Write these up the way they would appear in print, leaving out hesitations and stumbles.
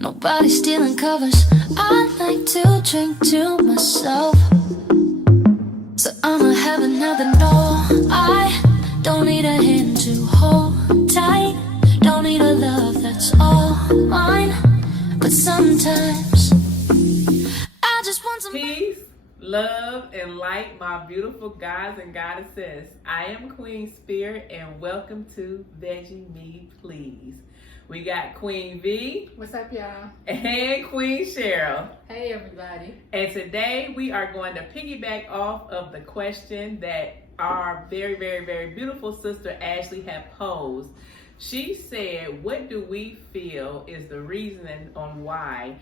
Nobody stealing covers. I like to drink to myself, so I'ma have another no. I don't need a hand to hold tight. Don't need a love that's all mine. But sometimes I just want some Peace, love, and light, my beautiful guys and goddesses. I am Queen Spirit, and welcome to Veggie Me Please. We got Queen V. What's up, y'all? And Queen Cheryl. Hey, everybody. And today we are going to piggyback off of the question that our very, very, very beautiful sister Ashley had posed. She said, what do we feel is the reason on why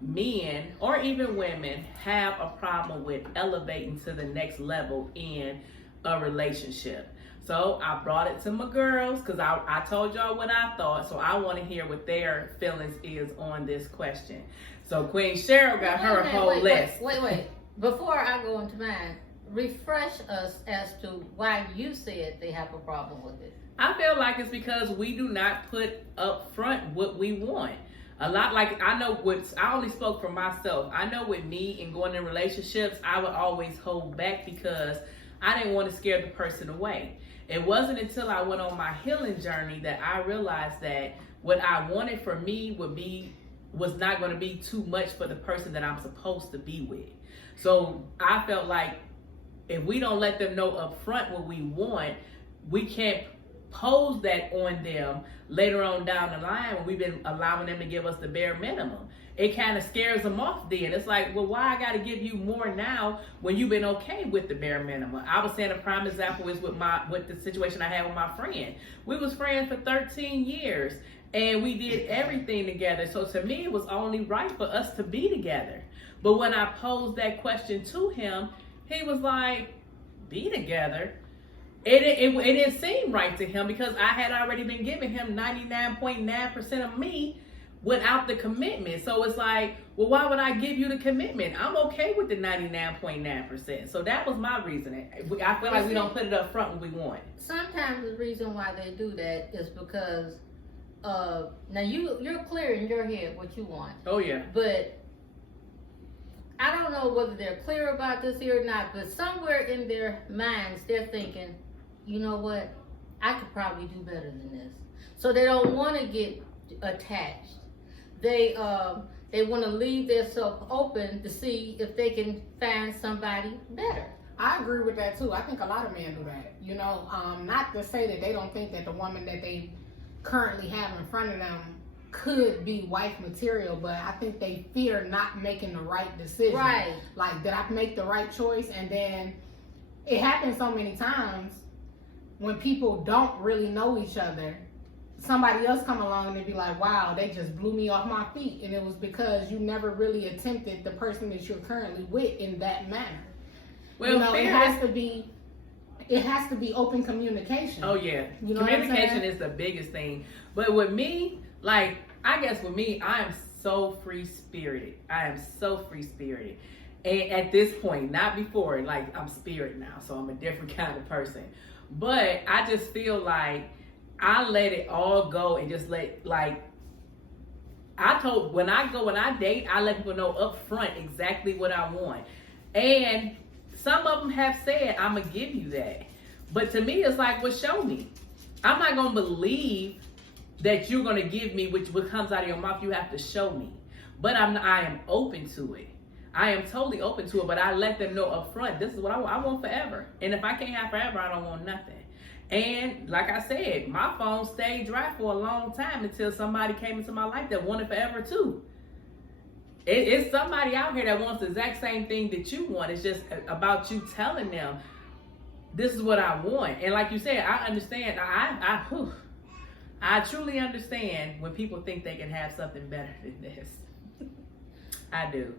men or even women have a problem with elevating to the next level in a relationship? So I brought it to my girls because I told y'all what I thought, so I want to hear what their feelings is on this question. So Queen Cheryl got her whole list. Wait. Before I go into mine, refresh us as to why you said they have a problem with it. I feel like it's because we do not put up front what we want. A lot, like I only spoke for myself. I know with me and going in relationships, I would always hold back because I didn't want to scare the person away. It wasn't until I went on my healing journey that I realized that what I wanted for me was not going to be too much for the person that I'm supposed to be with. So I felt like if we don't let them know up front what we want, we can't pose that on them later on down the line when we've been allowing them to give us the bare minimum. It kind of scares them off then. It's like, well, why I got to give you more now when you've been okay with the bare minimum? I was saying a prime example is with the situation I had with my friend. We was friends for 13 years and we did everything together. So to me, it was only right for us to be together. But when I posed that question to him, he was like, be together? It didn't seem right to him because I had already been giving him 99.9% of me without the commitment. So it's like, well, why would I give you the commitment? I'm okay with the 99.9%. So that was my reasoning. I feel like we don't put it up front when we want. Sometimes the reason why they do that is because now you're clear in your head what you want. Oh yeah. But I don't know whether they're clear about this here or not, but somewhere in their minds they're thinking, you know what, I could probably do better than this. So they don't want to get attached. They want to leave themselves open to see if they can find somebody better. I agree with that too. I think a lot of men do that. You know, not to say that they don't think that the woman that they currently have in front of them could be wife material, but I think they fear not making the right decision. Right. Like, did I make the right choice? And then it happens so many times when people don't really know each other. Somebody else come along and they be like, wow, they just blew me off my feet. And it was because you never really attempted the person that you're currently with in that manner. Well, you know, it has to be open communication. Oh yeah. You know communication is the biggest thing. But with me, like, I guess with me, I am so free-spirited. And at this point, not before, like, I'm spirit now, so I'm a different kind of person. But I just feel like I let it all go and just when I date, I let people know up front exactly what I want. And some of them have said, I'm going to give you that. But to me, it's like, well, show me. I'm not going to believe that you're going to give me what comes out of your mouth. You have to show me. But I am open to it. I am totally open to it, but I let them know up front, this is what I want. I want forever. And if I can't have forever, I don't want nothing. And like I said, my phone stayed dry for a long time until somebody came into my life that wanted forever too. It's somebody out here that wants the exact same thing that you want. It's just about you telling them, this is what I want. And like you said, I understand. I truly understand when people think they can have something better than this. I do.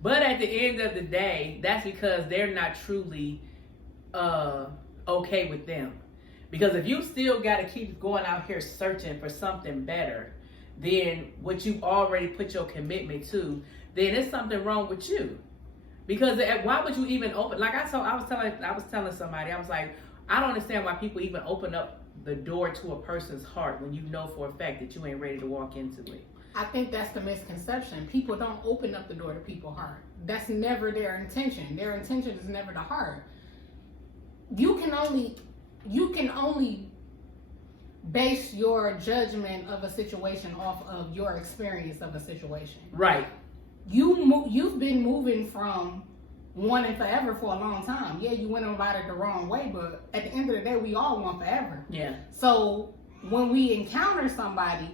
But at the end of the day, that's because they're not truly okay with them. Because if you still got to keep going out here searching for something better than what you've already put your commitment to, then there's something wrong with you. Because why would you even open? Like I was telling somebody, I was like, I don't understand why people even open up the door to a person's heart when you know for a fact that you ain't ready to walk into it. I think that's the misconception. People don't open up the door to people's heart. That's never their intention. Their intention is never the heart. You can only base your judgment of a situation off of your experience of a situation. Right. You've been moving from wanting forever for a long time. Yeah, you went about it the wrong way, but at the end of the day, we all want forever. Yeah. So when we encounter somebody,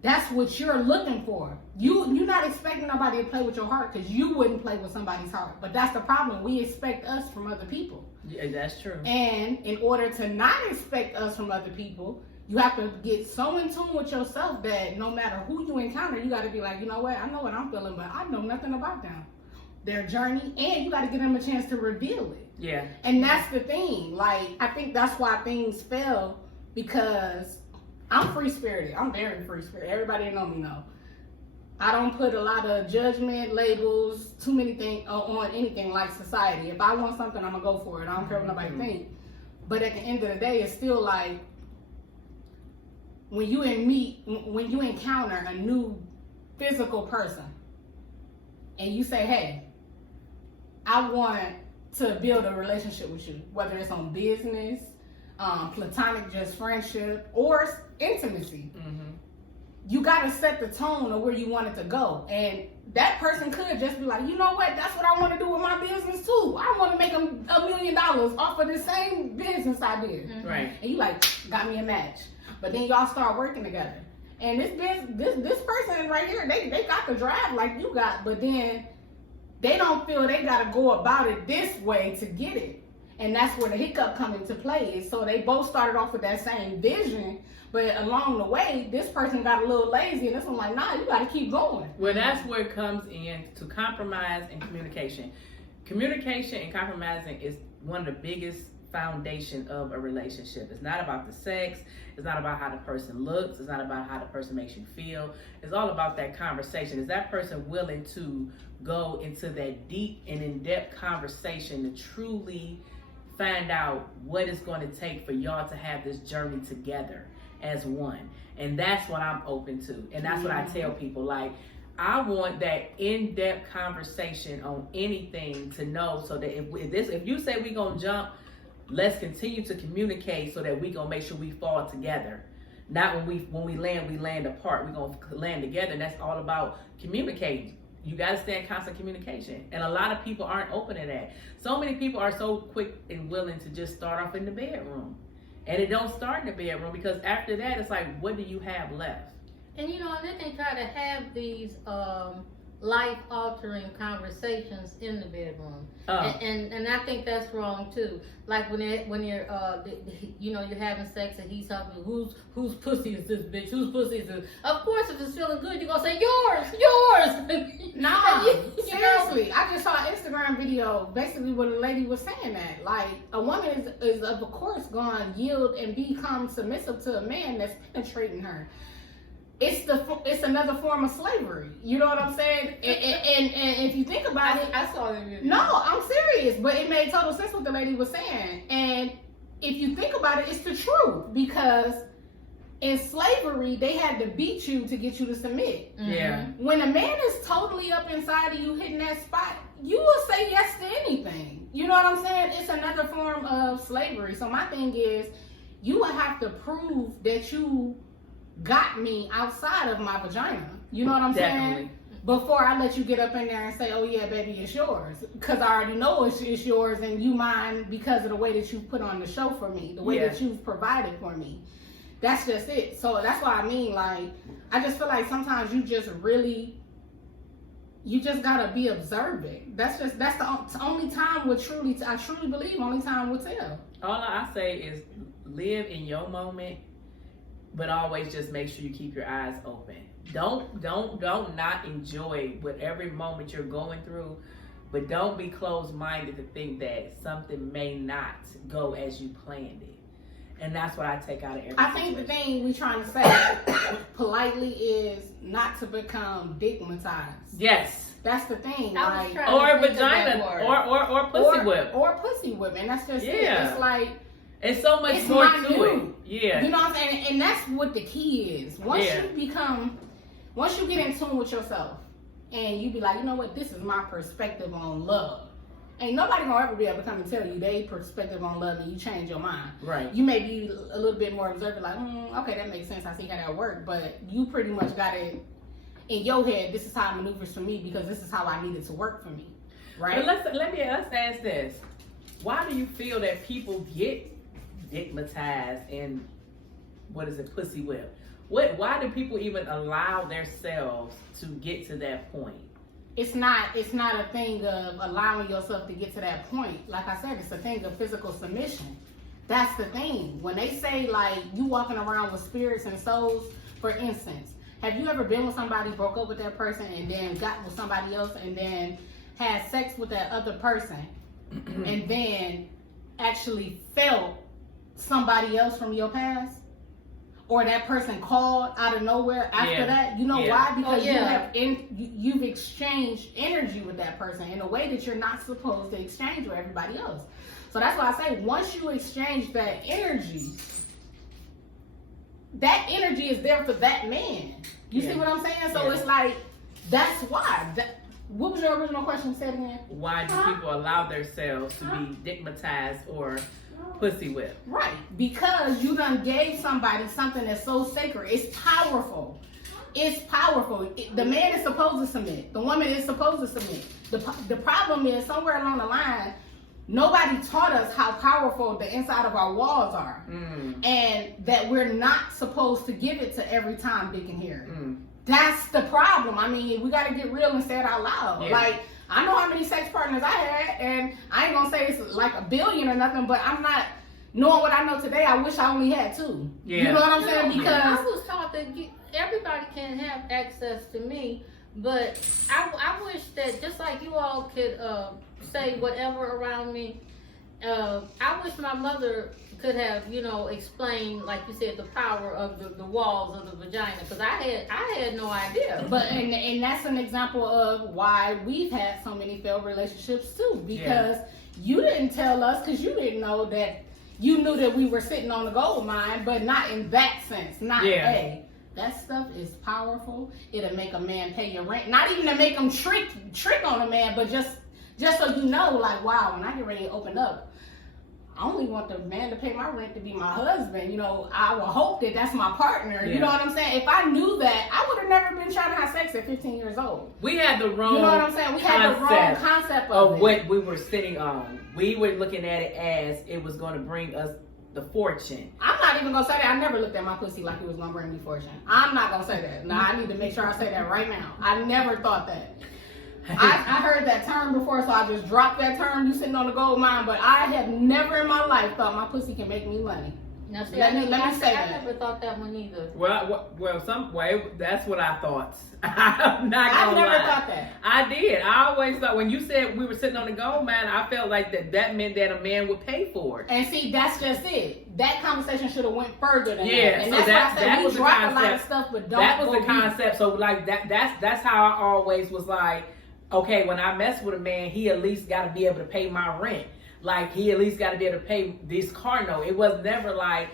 that's what you're looking for. You're not expecting nobody to play with your heart, because you wouldn't play with somebody's heart. But that's the problem. We expect us from other people. Yeah, that's true. And in order to not expect us from other people, you have to get so in tune with yourself that no matter who you encounter, you got to be like, you know what? I know what I'm feeling, but I know nothing about them, their journey, and you got to give them a chance to reveal it. Yeah. And that's the thing. Like, I think that's why things fail, because I'm free-spirited. I'm very free-spirited. Everybody that know me know. I don't put a lot of judgment, labels, too many things on anything like society. If I want something, I'm going to go for it. I don't care what nobody think. But at the end of the day, it's still like, when you encounter a new physical person and you say, hey, I want to build a relationship with you, whether it's on business, platonic, just friendship, or intimacy. You got to set the tone of where you want it to go. And that person could just be like, you know what, that's what I want to do with my business too. I want to make $1 million off of the same business idea. Right. And you like, got me a match. But then y'all start working together. And this person right here, they got the drive like you got, but then they don't feel they got to go about it this way to get it. And that's where the hiccup come into play. So they both started off with that same vision, but along the way, this person got a little lazy, and this one like, nah, you got to keep going. Well, that's where it comes in to compromise and communication. Communication and compromising is one of the biggest foundation of a relationship. It's not about the sex. It's not about how the person looks. It's not about how the person makes you feel. It's all about that conversation. Is that person willing to go into that deep and in-depth conversation to truly find out what it's going to take for y'all to have this journey together as one? And that's what I'm open to. And that's what I tell people. Like, I want that in-depth conversation on anything to know, so that if you say we're going to jump, let's continue to communicate so that we gonna make sure we fall together. Not when we land apart. We're gonna land together, and that's all about communicating. You gotta stay in constant communication. And a lot of people aren't open to that. So many people are so quick and willing to just start off in the bedroom. And it don't start in the bedroom, because after that it's like, what do you have left? And and then they try to have these life-altering conversations in the bedroom, and I think that's wrong too. Like when you're you're having sex and he's talking, whose pussy is this, bitch? Whose pussy is this? Of course, if it's feeling good, you're gonna say yours. Nah, seriously. I just saw an Instagram video basically where the lady was saying that, like, a woman is of course gonna yield and become submissive to a man that's penetrating her. It's another form of slavery. You know what I'm saying? And if you think about it, I saw that video. No, I'm serious. But it made total sense what the lady was saying. And if you think about it, it's the truth. Because in slavery, they had to beat you to get you to submit. Yeah. When a man is totally up inside of you, hitting that spot, you will say yes to anything. You know what I'm saying? It's another form of slavery. So my thing is, you would have to prove that you got me outside of my vagina. You know what I'm saying? Before I let you get up in there and say, oh yeah, baby, it's yours. Because I already know it's yours and you mine because of the way that you put on the show for me, the way that you've provided for me. That's just it. So that's what I mean. Like, I just feel like sometimes you just gotta be observant. That's the only time I truly believe, only time will tell. All I say is live in your moment, but always just make sure you keep your eyes open. Don't not enjoy whatever moment you're going through, but don't be closed-minded to think that something may not go as you planned it. And that's what I take out of everything. I think the thing we trying to say politely is not to become digmatized. Yes. That's the thing. Like, or vagina, or pussy whip. Or pussy whip. And that's just it. It's like, it's so much more to it. Yeah. You know what I'm saying? And that's what the key is. Once you become once you get in tune with yourself and you be like, you know what, this is my perspective on love. Ain't nobody gonna ever be able to come and tell you their perspective on love and you change your mind. Right. You may be a little bit more observant, like, okay, that makes sense. I see how that work. But you pretty much got it in your head. This is how it maneuvers for me because this is how I need it to work for me. Right. But let's ask this: why do you feel that people get stigmatized in pussy whip? Why do people even allow themselves to get to that point? It's not a thing of allowing yourself to get to that point. Like I said, it's a thing of physical submission. That's the thing. When they say like you walking around with spirits and souls, for instance, have you ever been with somebody, broke up with that person, and then got with somebody else, and then had sex with that other person, and then actually felt somebody else from your past? Or that person called out of nowhere after that. You know why? Because you've exchanged energy with that person in a way that you're not supposed to exchange with everybody else. So that's why I say once you exchange that energy is there for that man. You see what I'm saying? So it's like, that's why. What was your original question? Say it again. Why do people allow themselves to be stigmatized or pussy whip? Right, because you done gave somebody something that's so sacred. It's powerful. It's powerful. The man is supposed to submit. The woman is supposed to submit. The problem is somewhere along the line, nobody taught us how powerful the inside of our walls are, and that we're not supposed to give it to every Tom, Dick, and Harry. That's the problem. I mean, we got to get real and say it out loud. Like, I know how many sex partners I had, and I ain't gonna say it's like 1 billion or nothing, but I'm not, knowing what I know today, I wish I only had 2. You know what I'm saying? Because I was taught that everybody can have access to me, but I wish that just like you all could say whatever around me, I wish my mother could have, explained, like you said, the power of the walls of the vagina, because I had no idea. But and that's an example of why we've had so many failed relationships too, because you didn't tell us, because you didn't know that. You knew that we were sitting on the gold mine, but not in that sense. Not hey, that stuff is powerful. It'll make a man pay your rent. Not even to make him trick on a man, but just so you know, like, wow, when I get ready to open up, I only want the man to pay my rent to be my husband. I will hope that that's my partner. You know what I'm saying? If I knew that, I would have never been trying to have sex at 15 years old. We had the wrong. You know what I'm saying? We had the wrong concept of what we were sitting on. We were looking at it as it was going to bring us the fortune. I'm not even gonna say that. I never looked at my pussy like it was gonna bring me fortune. I'm not gonna say that. No, I need to make sure I say that right now. I never thought that. I heard that term before, so I just dropped that term. You sitting on the gold mine, but I have never in my life thought my pussy can make me money. Now, see, let me say that. I never thought that one either. Well, some way that's what I thought. I'm not gonna lie. I never thought that. I did. I always thought when you said we were sitting on the gold mine, I felt like that meant that a man would pay for it. And see, that's just it. That conversation should have went further than that. And so that's why I said we was drop the a lot of stuff, but don't. That was the concept. So like that's how I always was like, okay, when I mess with a man, he at least got to be able to pay my rent. Like he at least got to be able to pay this car note. It was never like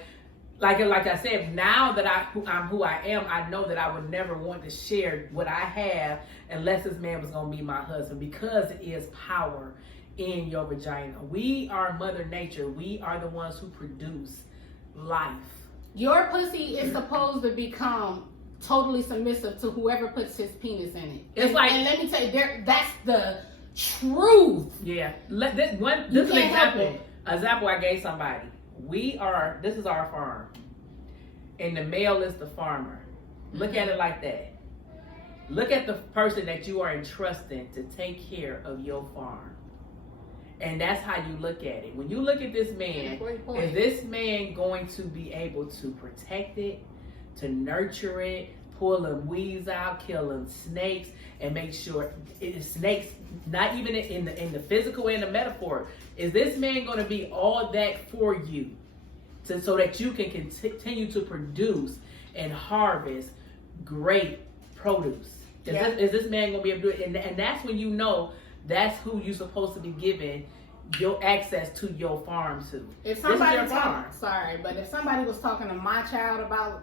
I said, now that I'm who I am, I know that I would never want to share what I have unless this man was going to be my husband, because it is power in your vagina. We are Mother Nature. We are the ones who produce life. Your pussy is supposed to become totally submissive to whoever puts his penis in it. And let me tell you, that's the truth. Yeah. This is an example I gave somebody. This is our farm, and the male is the farmer. Look at it like that. Look at the person that you are entrusting to take care of your farm. And that's how you look at it. When you look at this man, is this man going to be able to protect it, to nurture it, pull them weeds out, kill them snakes, and make sure snakes, not even in the physical and the metaphor, is this man going to be all that for you so that you can continue to produce and harvest great produce? Is this man going to be able to do it? And that's when you know that's who you're supposed to be giving your access to your farm to. If somebody if somebody was talking to my child about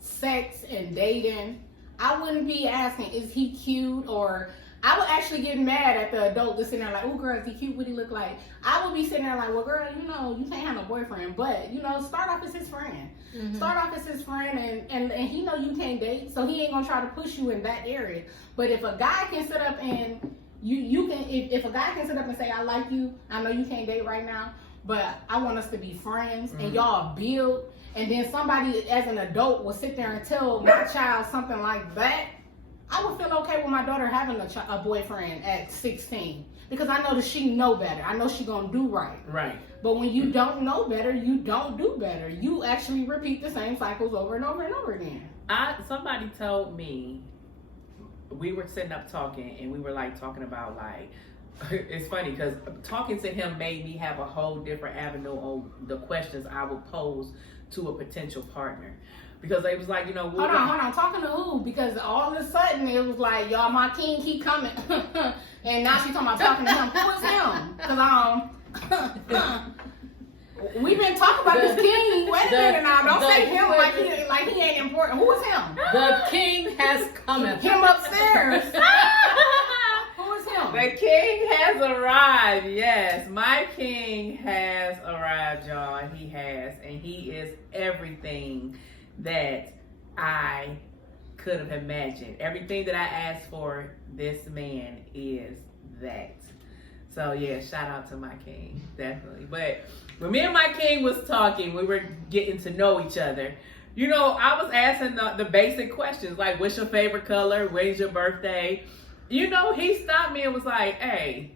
sex and dating, I wouldn't be asking, is he cute? Or I would actually get mad at the adult that's sitting there like, oh, girl, is he cute? What he look like? I would be sitting there like, well, girl, you know, you can't have no boyfriend. But, you know, start off as his friend. Mm-hmm. Start off as his friend, and he know you can't date, so he ain't going to try to push you in that area. But if a guy can sit up and, you can, if a guy can sit up and say, I like you, I know you can't date right now, but I want us to be friends, and y'all build, and then somebody as an adult will sit there and tell my child something like that, I would feel okay with my daughter having a boyfriend at 16, because I know that she know better. I know she gonna do right. Right. But when you don't know better, you don't do better. You actually repeat the same cycles over and over and over again. Somebody told me, we were sitting up talking, and we were like talking about like, it's funny because talking to him made me have a whole different avenue on the questions I would pose to a potential partner. Because they was like, you know, hold on, talking to who? Because all of a sudden it was like, y'all, my king keep coming, and now she's talking about talking to him. Who is him? Because we've been talking about this king. Wait a minute now, don't say him like he ain't important. Who is him? The king has come. Him upstairs. Who is him? The king has arrived. Yes, my king has arrived, y'all. He has, and he is everything that I could have imagined. Everything that I asked for, this man is that. So yeah, shout out to my king, definitely. But when me and my king was talking, we were getting to know each other. You know, I was asking the basic questions like, what's your favorite color? When's your birthday? You know, he stopped me and was like, hey,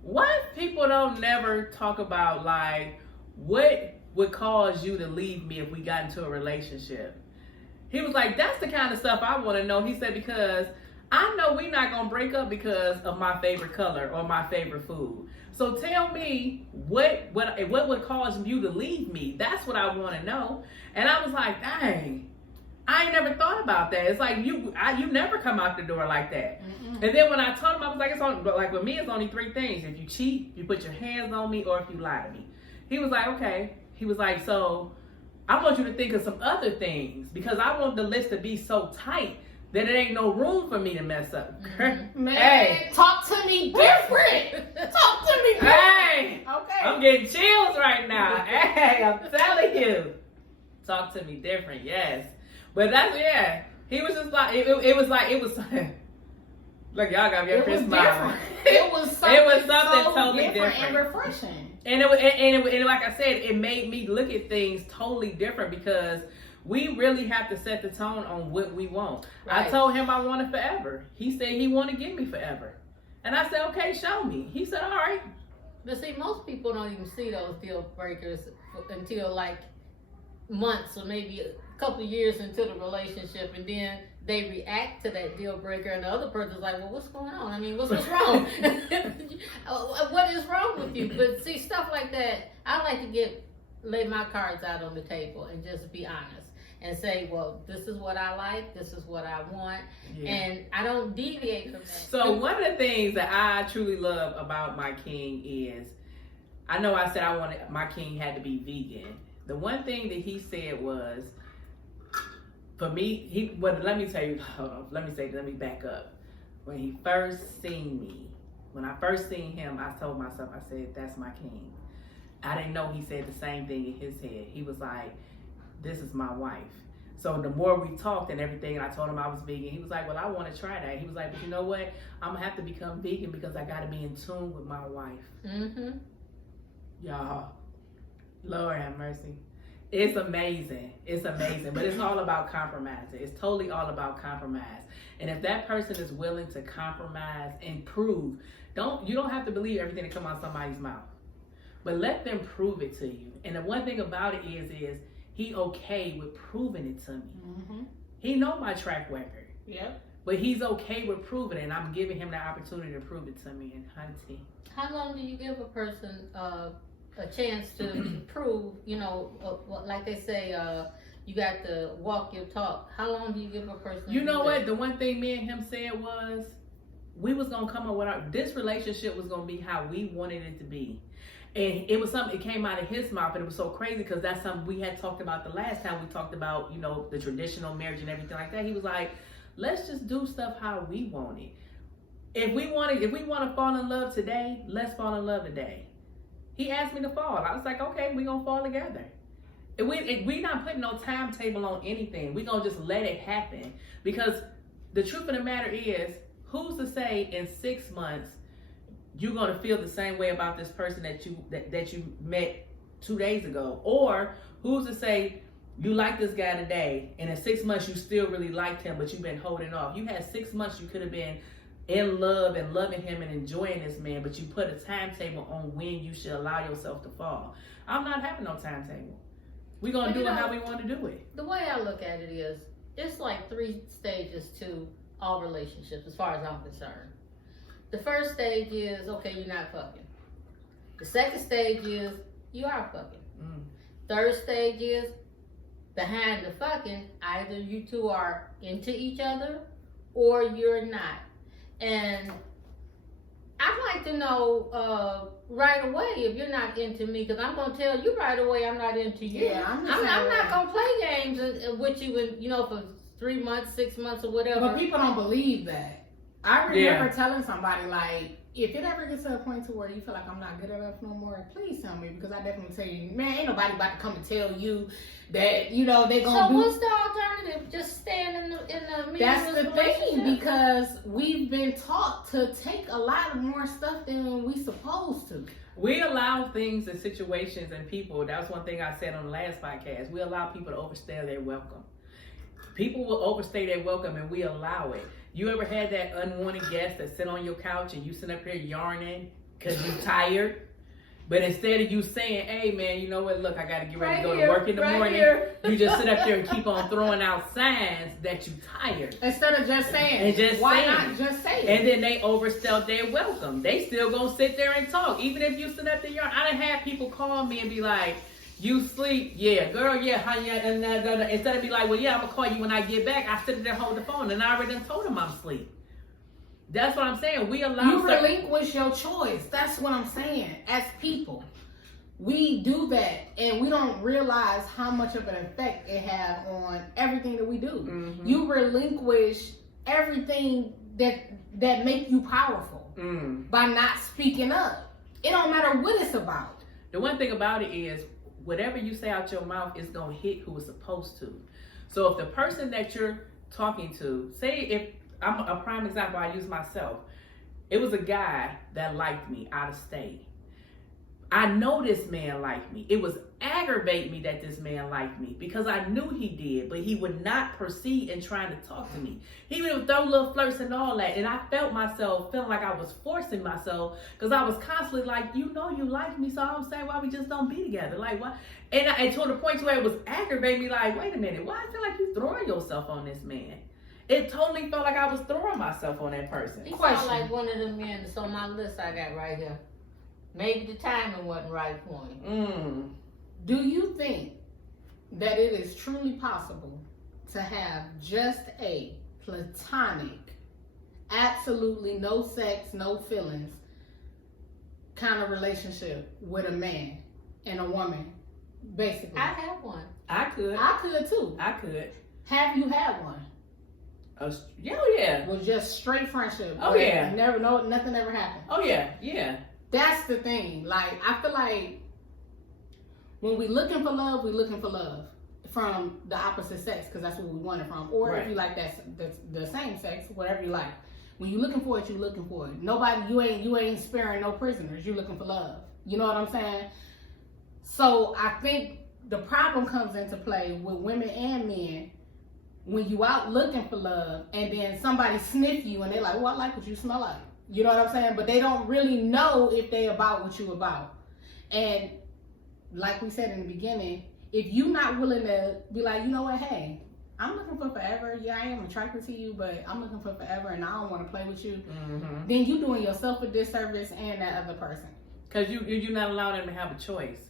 what people don't never talk about, like, what would cause you to leave me if we got into a relationship? He was like, that's the kind of stuff I want to know. He said, because I know we're not going to break up because of my favorite color or my favorite food. So tell me what would cause you to leave me? That's what I want to know. And I was like, dang, I ain't never thought about that. It's like you never come out the door like that. Mm-mm. And then when I told him, I was like, it's only, like with me, it's only 3 things. If you cheat, you put your hands on me, or if you lie to me. He was like, okay. He was like, so I want you to think of some other things, because I want the list to be so tight that it ain't no room for me to mess up. Mm-hmm. Man, hey, talk to me different. Talk to me different. Hey, okay. I'm getting chills right now. Hey, I'm telling you. Talk to me different, yes. But that's, yeah. He was just like, it was look, y'all got me up here smiling. It was something, so totally different and refreshing. And it, like I said, it made me look at things totally different, because we really have to set the tone on what we want. Right. I told him I wanted forever. He said he wanted to give me forever. And I said, okay, show me. He said, all right. But see, most people don't even see those deal breakers until like months or maybe a couple of years into the relationship, and then they react to that deal breaker, and the other person's like, well, what's going on? I mean, what's wrong? What is wrong with you? But see, stuff like that, I like to lay my cards out on the table and just be honest and say, well, this is what I like, this is what I want, and I don't deviate from that. So one of the things that I truly love about my king is, I know I said I wanted, my king had to be vegan. The one thing that he said was, for me, let me tell you, hold on, let me back up. When he first seen me, when I first seen him, I told myself, I said, that's my king. I didn't know he said the same thing in his head. He was like, this is my wife. So the more we talked and everything, and I told him I was vegan, he was like, well, I want to try that. He was like, but you know what? I'm going to have to become vegan because I got to be in tune with my wife. Mm-hmm. Y'all, Lord have mercy. It's amazing. It's amazing. But it's all about compromising. It's totally all about compromise. And if that person is willing to compromise and prove, you don't have to believe everything that comes out of somebody's mouth. But let them prove it to you. And the one thing about it is he okay with proving it to me. Mm-hmm. He know my track record. Yep. But he's okay with proving it, and I'm giving him the opportunity to prove it to me. And hunty. How long do you give a person a chance to prove, like they say, you got to walk your talk? How long do you give a person? You know what? The one thing me and him said was, we was going to come up with this relationship was going to be how we wanted it to be. And it was something, it came out of his mouth, and it was so crazy because that's something we had talked about the last time we talked about, the traditional marriage and everything like that. He was like, Let's just do stuff how we want it. If we want to fall in love today, let's fall in love today. He asked me to fall. I was like, okay, we're going to fall together. If we not putting no timetable on anything. We're going to just let it happen. Because the truth of the matter is, who's to say in 6 months, you're going to feel the same way about this person that you met 2 days ago? Or who's to say you like this guy today, and in 6 months you still really liked him, but you've been holding off? You had 6 months you could have been in love and loving him and enjoying this man, but you put a timetable on when you should allow yourself to fall. I'm not having no timetable. We're going to do it how we want to do it. The way I look at it is, it's like 3 stages to all relationships as far as I'm concerned. The first stage is, okay, you're not fucking. The second stage is, you are fucking. Third stage is, behind the fucking, either you two are into each other or you're not. And I'd like to know right away if you're not into me, because I'm going to tell you right away I'm not into you. Yeah, I'm not going to play games with you, for 3 months, 6 months, or whatever. But people don't believe that. I remember telling somebody, like, if it ever gets to a point to where you feel like I'm not good enough no more, please tell me, because I definitely tell you, man, ain't nobody about to come and tell you that, they gonna do. So what's the alternative? Just staying in the That's the thing, because we've been taught to take a lot more stuff than we supposed to. We allow things and situations and people. That was one thing I said on the last podcast. We allow people to overstay their welcome. People will overstay their welcome, and we allow it. You ever had that unwanted guest that sit on your couch and you sit up here yarning because you're tired? But instead of you saying, hey man, you know what, look, I got to get ready to go to work in the morning. You just sit up there and keep on throwing out signs that you're tired. Instead of just saying and just why saying not just say it? And then they overstay their welcome. They still gonna sit there and talk. Even if you sit up there yarn. I done had people call me and be like, you sleep? Yeah. Girl, yeah. How you? Instead of be like, well, yeah, I'm going to call you when I get back. I sit there, hold the phone, and I already done told him I'm asleep. That's what I'm saying. We allow you relinquish your choice. That's what I'm saying. As people, we do that, and we don't realize how much of an effect it has on everything that we do. Mm-hmm. You relinquish everything that make you powerful by not speaking up. It don't matter what it's about. The one thing about it is, whatever you say out your mouth is going to hit who it's supposed to. So if the person that you're talking to, say if I'm a prime example, I use myself. It was a guy that liked me out of state. I know this man liked me. It was aggravating me that this man liked me because I knew he did, but he would not proceed in trying to talk to me. He would throw little flirts and all that, and I felt myself feeling like I was forcing myself because I was constantly like, you know you like me, so I'm saying why we just don't be together. Like what? And to the point where it was aggravating me, like, wait a minute, why I feel like you throwing yourself on this man? It totally felt like I was throwing myself on that person. He sound like one of the men that's on my list I got right here. Maybe the timing wasn't right for him. Do you think that it is truly possible to have just a platonic, absolutely no sex, no feelings kind of relationship with a man and a woman, basically? I have one. I could. I could too. I could. Have you had one? Yeah. Was just straight friendship. Oh yeah. Nothing ever happened. Oh yeah. That's the thing. Like, I feel like when we looking for love, we looking for love from the opposite sex, because that's what we want it from. Or if you like that's the same sex, whatever you like. When you looking for it, you looking for it. Nobody, you ain't sparing no prisoners. You looking for love. You know what I'm saying? So I think the problem comes into play with women and men when you out looking for love, and then somebody sniff you and they're like, well, I like what you smell like. You know what I'm saying? But they don't really know if they about what you about. And like we said in the beginning, if you not willing to be like, you know what, hey, I'm looking for forever. Yeah, I am attracted to you, but I'm looking for forever and I don't want to play with you. Mm-hmm. Then you doing yourself a disservice and that other person. Because you're not allowing them to have a choice.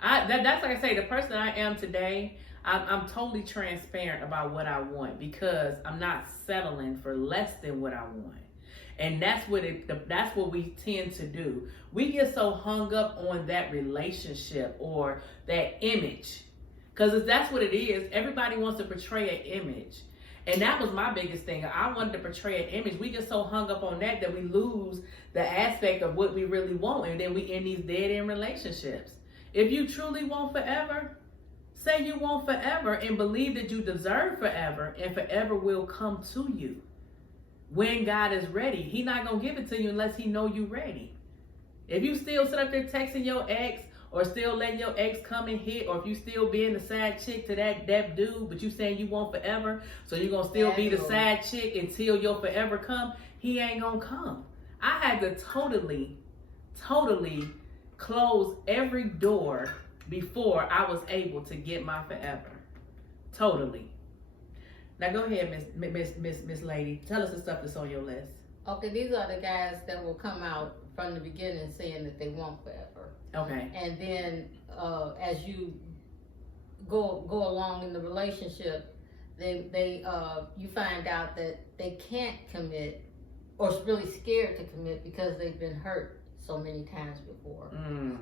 That's like I say, the person I am today, I'm totally transparent about what I want because I'm not settling for less than what I want. And that's what we tend to do. We get so hung up on that relationship or that image. Because that's what it is. Everybody wants to portray an image. And that was my biggest thing. I wanted to portray an image. We get so hung up on that we lose the aspect of what we really want, and then we end these dead end relationships. If you truly want forever, say you want forever and believe that you deserve forever, and forever will come to you when God is ready. He not gonna give it to you unless he know you ready. If you still sit up there texting your ex, or still letting your ex come and hit, or if you still being the side chick to that dude, but you saying you want forever, so you're gonna still be the side chick until your forever come, he ain't gonna come. I had to totally close every door before I was able to get my forever. Totally. Now go ahead, Miss Lady. Tell us the stuff that's on your list. Okay, these are the guys that will come out from the beginning saying that they want forever. Okay. And then as you go along in the relationship, you find out that they can't commit, or really scared to commit because they've been hurt so many times before,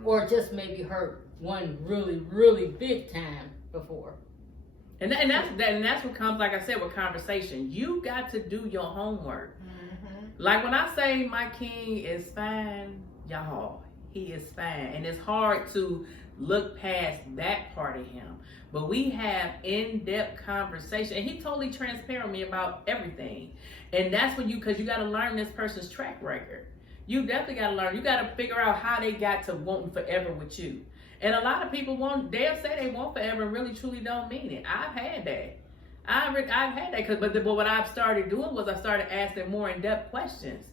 or just maybe hurt one really big time before. And that's what comes, like I said, with conversation. You got to do your homework. Like when I say my king is fine, y'all, he is fine. And it's hard to look past that part of him. But we have in-depth conversation. And he totally transparent with me about everything. And that's when because you got to learn this person's track record. You definitely got to learn. You got to figure out how they got to wanting forever with you. And a lot of people they'll say they want forever and really truly don't mean it. I've had that. I've had that, but what I've started doing was I started asking more in-depth questions.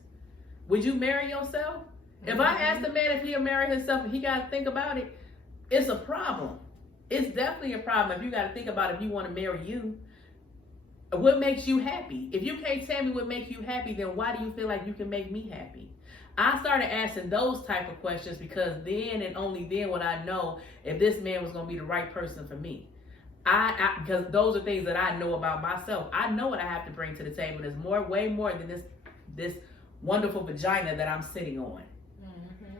Would you marry yourself? If I asked a man if he'll marry himself and he got to think about it, it's a problem. It's definitely a problem if you got to think about if you want to marry you. What makes you happy? If you can't tell me what makes you happy, then why do you feel like you can make me happy? I started asking those type of questions because then and only then would I know if this man was going to be the right person for me. Because those are things that I know about myself. I know what I have to bring to the table. There's way more than this wonderful vagina that I'm sitting on.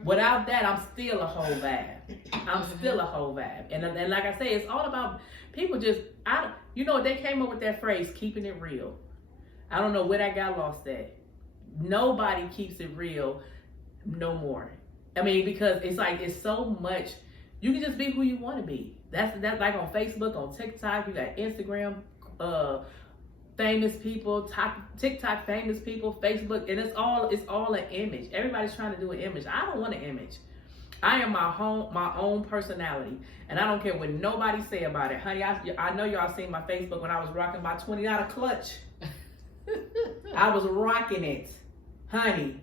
Without that, I'm still a whole vibe. And like I say, it's all about people they came up with that phrase, keeping it real. I don't know where that got lost at. Nobody keeps it real no more. I mean, because it's like, it's so much, you can just be who you want to be. That's like on Facebook, on TikTok, you got Instagram, famous people, TikTok famous people, Facebook, and it's all an image. Everybody's trying to do an image. I don't want an image. I am my own personality, and I don't care what nobody say about it. Honey, I know y'all seen my Facebook when I was rocking my $20 clutch. I was rocking it, honey,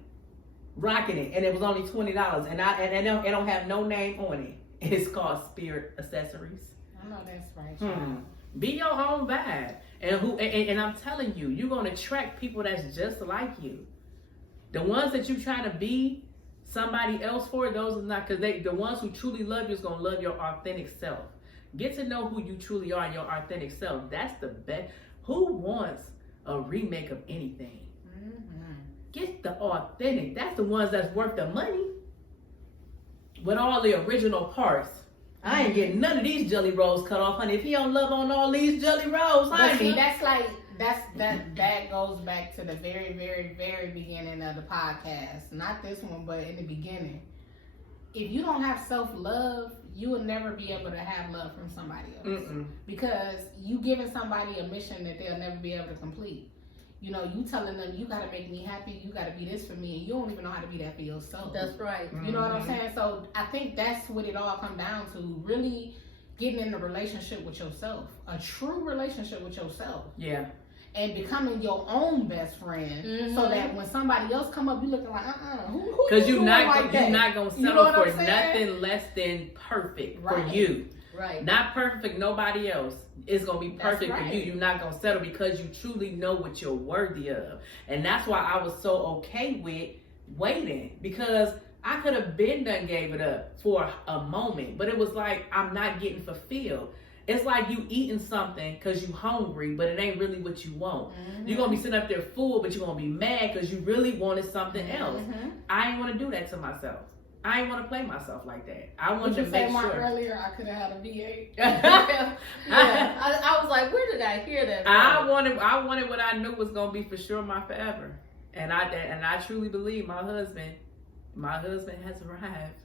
rocking it, and it was only $20, and it don't have no name on it. It's called Spirit Accessories. I know that's right. Be your own vibe, and I'm telling you, you're gonna attract people that's just like you. The ones that you trying to be somebody else for, those are not, because the ones who truly love you is gonna love your authentic self. Get to know who you truly are, your authentic self. That's the best. Who wants a remake of anything? Get the authentic. That's the ones that's worth the money. With all the original parts. I ain't getting none of these jelly rolls cut off, honey. If he don't love on all these jelly rolls, honey. But see, that goes back to the very, very, very beginning of the podcast. Not this one, but in the beginning. If you don't have self-love, you will never be able to have love from somebody else. Because you giving somebody a mission that they'll never be able to complete. You know, you telling them, you got to make me happy, you got to be this for me, and you don't even know how to be that for yourself. That's right. You know what I'm saying? So I think that's what it all comes down to, really getting in a relationship with yourself. A true relationship with yourself. Yeah. And becoming your own best friend, so that when somebody else come up, you looking like, because you're not gonna settle for nothing less than perfect for you. Right. Not perfect for nobody else. It's gonna be perfect for you. You're not gonna settle because you truly know what you're worthy of. And that's why I was so okay with waiting, because I could have been done gave it up for a moment, but it was like I'm not getting fulfilled. It's like you eating something because you hungry, but it ain't really what you want. You're going to be sitting up there full, but you're going to be mad because you really wanted something else. I ain't want to do that to myself. I ain't want to play myself like that. I wanted Did to you make say Mark sure. earlier I could have had a V8? Yeah, I was like, where did I hear that from? I wanted what I knew was gonna be for sure my forever, and I truly believe my husband has arrived.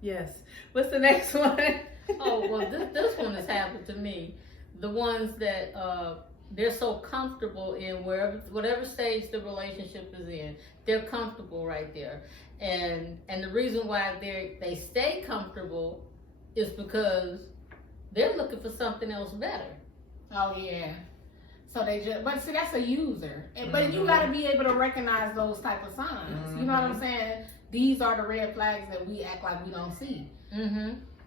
Yes. What's the next one? Oh, well, this one has happened to me. The ones that they're so comfortable in whatever stage the relationship is in, they're comfortable right there. And the reason why they stay comfortable is because they're looking for something else better. Oh yeah. So they just, but see, that's a user. But you got to be able to recognize those type of signs. You know what I'm saying? These are the red flags that we act like we don't see.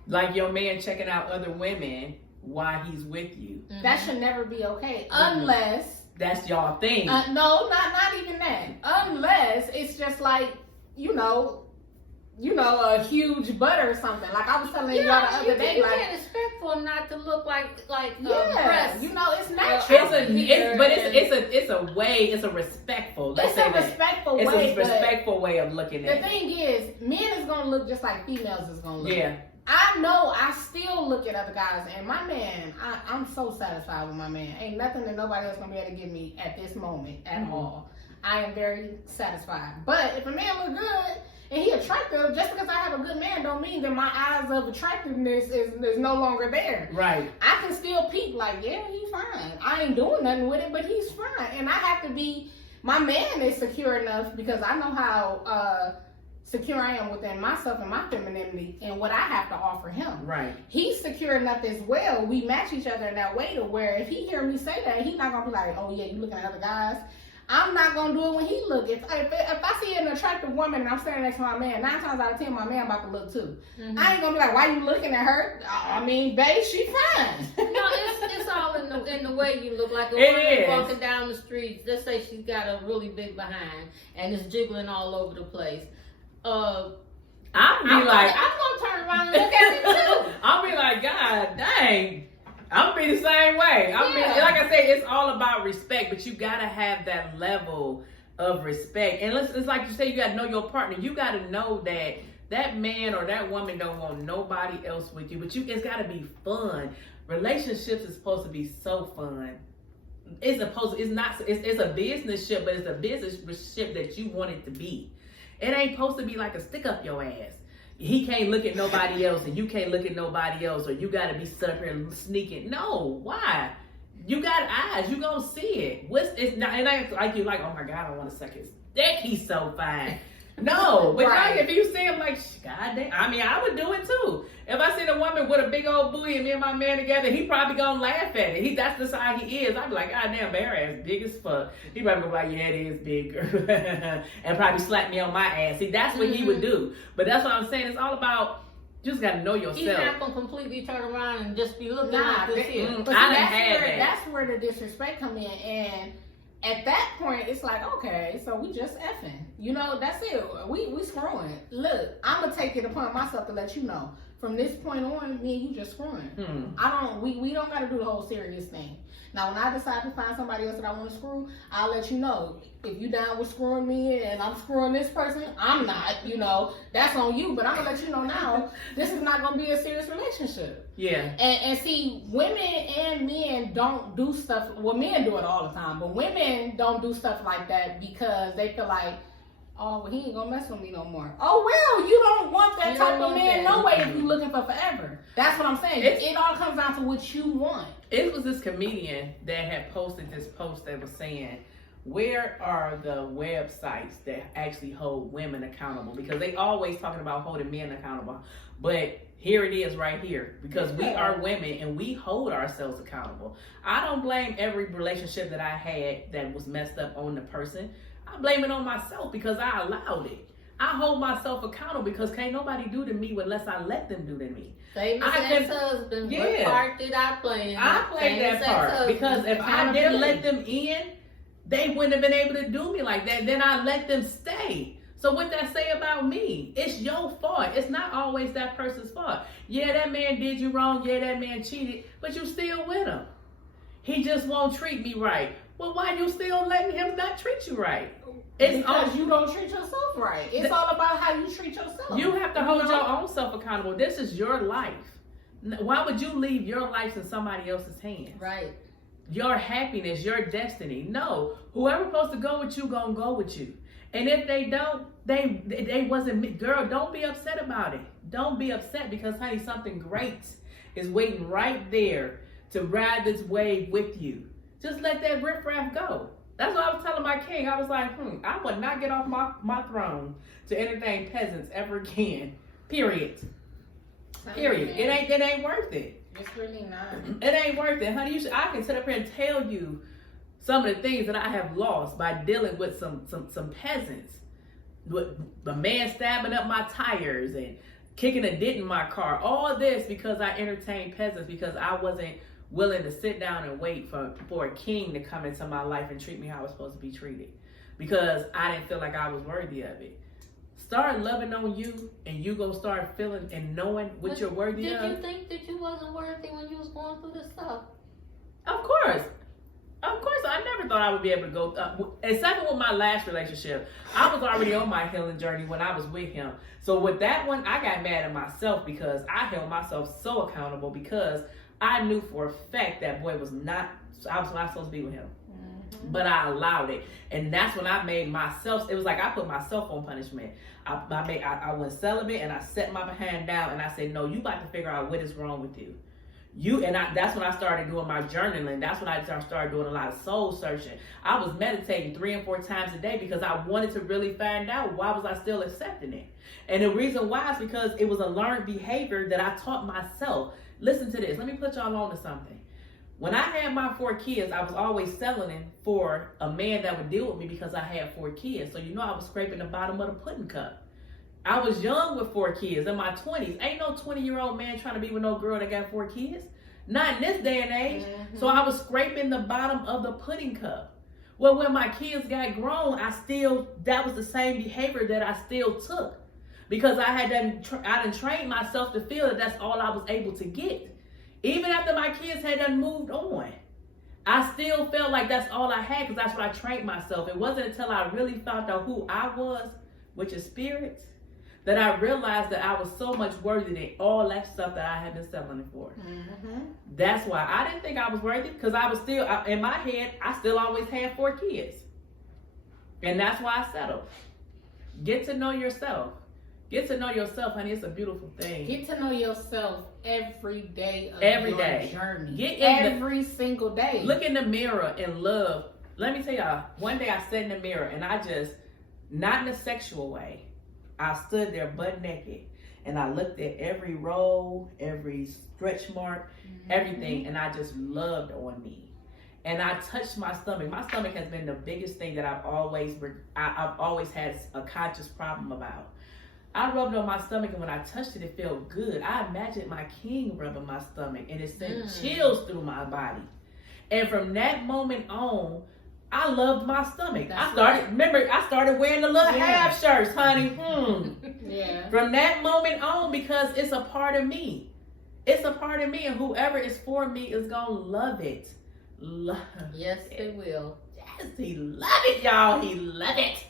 Like your man checking out other women while he's with you. That should never be okay, unless that's y'all thing. No, not even that. Unless it's just like you know, a huge butt or something. Like I was telling y'all the other day, you like can't expect for them not to look like yeah, breasts. you know, it's natural. It's a respectful. Let's say that. Respectful It's way. a respectful way of looking at it. The thing is, men is gonna look just like females is gonna look. Yeah. I know I still look at other guys, and my man, I'm so satisfied with my man. Ain't nothing that nobody else gonna be able to give me at this moment at all. I am very satisfied. But if a man look good and he attractive, just because I have a good man don't mean that my eyes of attractiveness is no longer there. Right. I can still peep like, yeah, he's fine. I ain't doing nothing with it, but he's fine. And I have to be, my man is secure enough because I know how secure I am within myself and my femininity and what I have to offer him. Right. He's secure enough as well. We match each other in that way to where if he hear me say that, he's not gonna be like, oh yeah, you looking at other guys. I'm not gonna do it when he look. If I see an attractive woman and I'm standing next to my man, 9 times out of 10, my man about to look too. I ain't gonna be like, why you looking at her? I mean, babe, she fine. No, it's all in the way you look. Like a It woman is. walking down the street. Let's say she's got a really big behind and it's jiggling all over the place. I'm gonna turn around and look at it too. I'll be like, God dang. I'm gonna be the same way. Yeah. Like I say, it's all about respect, but you gotta have that level of respect. And it's like you say, you gotta know your partner. You gotta know that that man or that woman don't want nobody else with you, but it's gotta be fun. Relationships is supposed to be so fun. It's a business ship, but it's a business ship that you want it to be. It ain't supposed to be like a stick up your ass. He can't look at nobody else and you can't look at nobody else, or you gotta be stuck up here sneaking. No, why? You got eyes, you gonna see it. It's not, it ain't like you like, oh my God, I wanna suck his dick, he's so fine. No, but Right. like if you see him like, God damn, I mean, I would do it too. If I see a woman with a big old booty and me and my man together, he probably gonna laugh at it. That's the side he is. I'd be like, God damn, her ass big as fuck. He probably go like, yeah, it is big, girl. And probably slap me on my ass. See, that's what he would do. But that's what I'm saying. It's all about, you just gotta know yourself. He's not gonna completely turn around and just be looking Nah, like this here. but I see, done had that. that's where the disrespect come in, and at that point, it's like, okay, so we just effing. You know, that's it. We screwing. Look, I'm gonna take it upon myself to let you know. From this point on, me and you just screwing. We don't gotta do the whole serious thing. Now, when I decide to find somebody else that I want to screw, I'll let you know. If you down with screwing me and I'm screwing this person, I'm not, you know, that's on you. But I'm gonna let you know now, this is not gonna be a serious relationship. Yeah. And see, women and men don't do stuff, well, men do it all the time, but women don't do stuff like that because they feel like, oh, well, he ain't gonna mess with me no more. Oh, well, you don't want that type of man no way if you looking for forever. That's what I'm saying. It all comes down to what you want. It was this comedian that had posted this post that was saying, where are the websites that actually hold women accountable? Because they always talking about holding men accountable. But here it is right here. Because we are women and we hold ourselves accountable. I don't blame every relationship that I had that was messed up on the person. I blame it on myself because I allowed it. I hold myself accountable because can't nobody do to me unless I let them do to me. Famous ex-husband, what part did I play in? I played that part because if I didn't let them in, they wouldn't have been able to do me like that. Then I let them stay. So what that say about me? It's your fault. It's not always that person's fault. Yeah, that man did you wrong. Yeah, that man cheated, but you still with him. He just won't treat me right. Well, why you still letting him not treat you right? Because you don't treat yourself right. It's all about how you treat yourself. You have to hold your own self accountable. This is your life. Why would you leave your life in somebody else's hands? Right. Your happiness, your destiny. No, whoever's supposed to go with you, gonna go with you. And if they don't, they wasn't. Girl, don't be upset about it. Don't be upset because, honey, something great is waiting right there to ride this wave with you. Just let that riffraff go. That's what I was telling my king. I was like, I would not get off my throne to entertain peasants ever again. Period. Period. It ain't worth it. It's really not. It ain't worth it, honey. I can sit up here and tell you some of the things that I have lost by dealing with some peasants. With the man stabbing up my tires and kicking a dent in my car. All this because I entertained peasants, because I wasn't willing to sit down and wait for a king to come into my life and treat me how I was supposed to be treated. Because I didn't feel like I was worthy of it. Start loving on you, and you gonna start feeling and knowing what you're worthy of. Did you think that you wasn't worthy when you was going through this stuff? Of course. I never thought I would be able to go, except with my last relationship. I was already on my healing journey when I was with him. So with that one, I got mad at myself because I held myself so accountable because I knew for a fact that boy I was not supposed to be with him. But I allowed it. And that's when I made myself, it was like I put myself on punishment. I went celibate and I set my hand down and I said, no, you about to figure out what is wrong with you. That's when I started doing my journaling. That's when I started doing a lot of soul searching. I was meditating 3 and 4 times a day because I wanted to really find out why was I still accepting it. And the reason why is because it was a learned behavior that I taught myself. Listen to this. Let me put y'all on to something. When I had my 4 kids, I was always settling for a man that would deal with me because I had 4 kids. So I was scraping the bottom of the pudding cup. I was young with 4 kids, in my 20s. Ain't no 20-year-old man trying to be with no girl that got 4 kids. Not in this day and age. So I was scraping the bottom of the pudding cup. Well, when my kids got grown, that was the same behavior that I still took. Because I done trained myself to feel that that's all I was able to get. Even after my kids had done moved on, I still felt like that's all I had because that's what I trained myself. It wasn't until I really found out who I was, which is spirits, that I realized that I was so much worthy than all that stuff that I had been settling for. That's why I didn't think I was worthy because I was still, in my head, I still always had 4 kids. And that's why I settled. Get to know yourself. Get to know yourself, honey. It's a beautiful thing. Get to know yourself every day of every your day. journey. Every single day. Look in the mirror and love. Let me tell y'all, one day I sat in the mirror and I just, not in a sexual way, I stood there butt naked and I looked at every roll, every stretch mark, everything, and I just loved on me. And I touched my stomach. My stomach has been the biggest thing that I've always had a conscious problem about. I rubbed on my stomach, and when I touched it, it felt good. I imagined my king rubbing my stomach, and it sent chills through my body. And from that moment on, I loved my stomach. I started wearing the little half shirts, honey. From that moment on, because it's a part of me. It's a part of me, and whoever is for me is gonna love it. Yes, they will. Yes, he love it, y'all. He love it.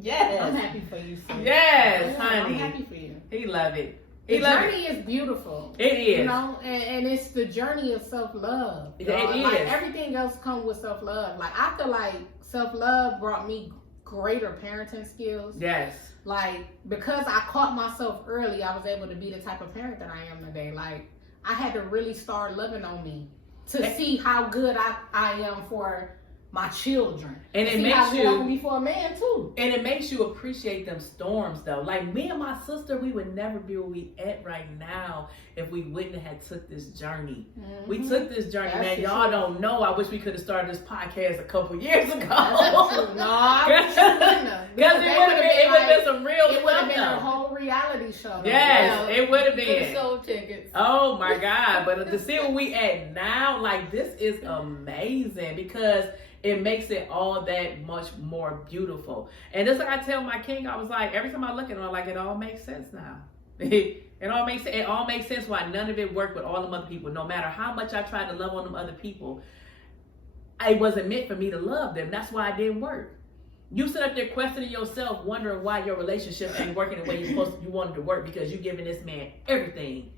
Yes. I'm happy for you, sis. Yes, honey. I'm happy for you. He love it. The journey is beautiful. It is. You know, and it's the journey of self-love. It is. Like, everything else comes with self-love. Like, I feel like self-love brought me greater parenting skills. Yes. Like, because I caught myself early, I was able to be the type of parent that I am today. Like, I had to really start loving on me to see how good I am for my children. And it makes you, I can be for a man too. And it makes you appreciate them storms though. Like me and my sister, we would never be where we at right now if we wouldn't have took this journey. We took this journey, man. Y'all don't know. I wish we could have started this podcast a couple years ago. That's true. No, I wish you wouldn't have. Because it would have been some real It would have been a whole reality show. Yes, it would have been. Sold tickets. Oh my God. But to see where we at now, like this is amazing because it makes it all that much more beautiful. And just like I tell my king, I was like, every time I look at him, I'm like, it all makes sense now. It all makes sense why none of it worked with all them other people. No matter how much I tried to love on them other people, it wasn't meant for me to love them. That's why it didn't work. You sit up there questioning yourself, wondering why your relationship ain't working the way you wanted to work, because you're giving this man everything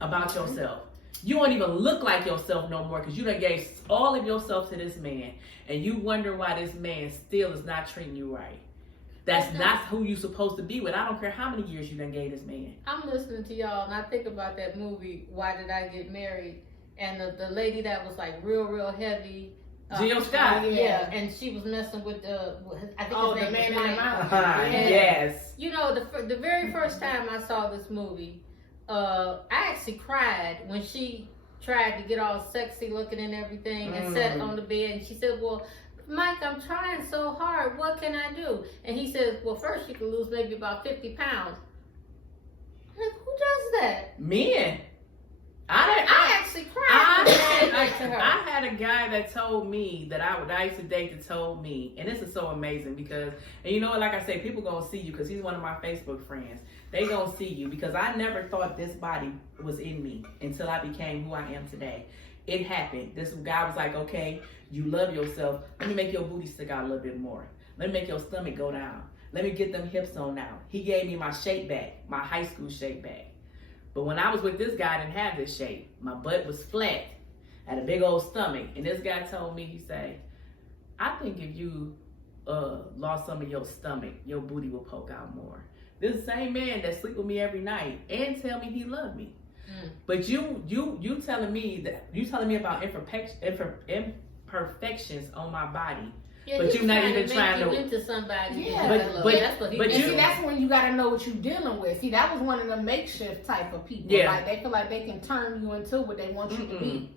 about yourself. You don't even look like yourself no more, because you done gave all of yourself to this man, and you wonder why this man still is not treating you right. That's not who you supposed to be with. I don't care how many years you done gave this man. I'm listening to y'all, and I think about that movie, Why Did I Get Married? And the lady that was like real heavy. Jill Scott. Yeah, and she was messing with I think his name the man was in the Mike. mountain. Yes. You know, the very first time I saw this movie, I actually cried when she tried to get all sexy looking and everything and sat on the bed, and she said, well, Mike, I'm trying so hard. What can I do? And he says, well, first you can lose maybe about 50 pounds. I'm like, who does that? Men. I actually cried. I had a guy that told me that I used to date that told me, and this is so amazing because, and you know what, like I say, people gonna see you because he's one of my Facebook friends. They gonna see you because I never thought this body was in me until I became who I am today. It happened. This guy was like, okay, you love yourself. Let me make your booty stick out a little bit more. Let me make your stomach go down. Let me get them hips on now. He gave me my shape back, my high school shape back. But when I was with this guy, I didn't have this shape. My butt was flat. I had a big old stomach. And this guy told me, he said, I think if you lost some of your stomach, your booty will poke out more. This same man that sleep with me every night and tell me he loved me. But you telling me about imperfections on my body. Yeah, but you're not even trying to into somebody. Yeah, that's what he but did. See, that's when you gotta know what you're dealing with. See, that was one of the makeshift type of people. Yeah. Like they feel like they can turn you into what they want you to be.